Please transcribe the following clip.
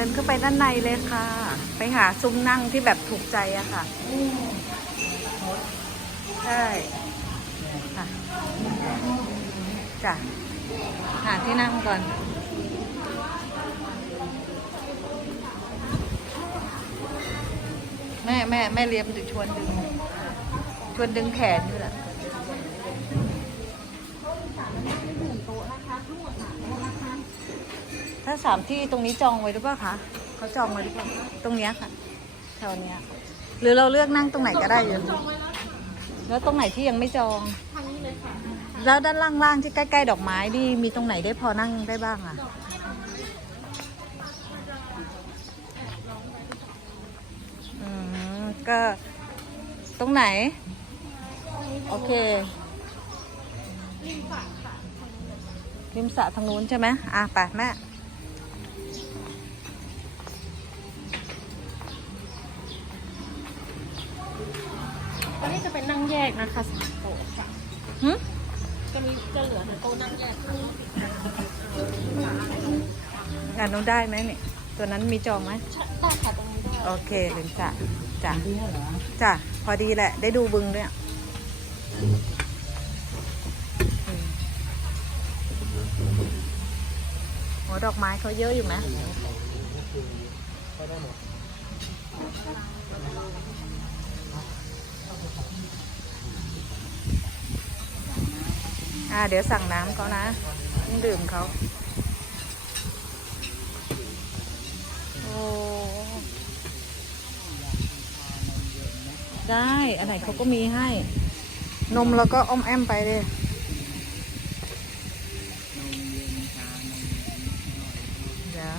ดินเข้าไปด้านในเลยค่ะ ไปหาซุ้มนั่งที่แบบถูกใจอะค่ะใช่ค่ะจ้ะหาที่นั่งก่อนแม่แม่แม่เลี้ยมดึงชวนดึง ชวนดึงแขนอยู่แหละ ถ้าสามที่ตรงนี้จองไว้หรือเปล่าคะเขาจองไว้หรือเปล่าตรงเนี้ยค่ะแถวเนี้ย หรือเราเลือกนั่งตรงไหนก็ได้อยู่แล้วตรงไหนที่ยังไม่จอง ทางนี้เลยค่ะ แล้วด้านล่างๆที่ใกล้ๆดอกไม้นี่มีตรงไหนได้พอนั่งได้บ้างอะอืมก็ตรงไหน โอเค ริมฝั่งค่ะริมสระทางนู้นใช่ไหมอะไปแม่ อันนี้จะเป็นนั่งแยกนะคะสามโต๊ะค่ะหึจะมีจะเหลือแต่โต๊ะนั่งแยกค่ะงานนู้นได้ไหมเนี่ย ตัวนั้นมีจองไหมได้ค่ะตรงนี้ได้โอเคริมสระจ้ะจ้ะพอดีแหละ ได้ดูบึงด้วยอะอืมโหดอกไม้เขาเยอะอยู่ไหม อ่า เดี๋ยวสั่งน้ำเขานะต้องดื่มเขาโอ้ได้ อันไหนเขาก็มีให้ นมแล้วก็อมแอมไปเลยเดี๋ยว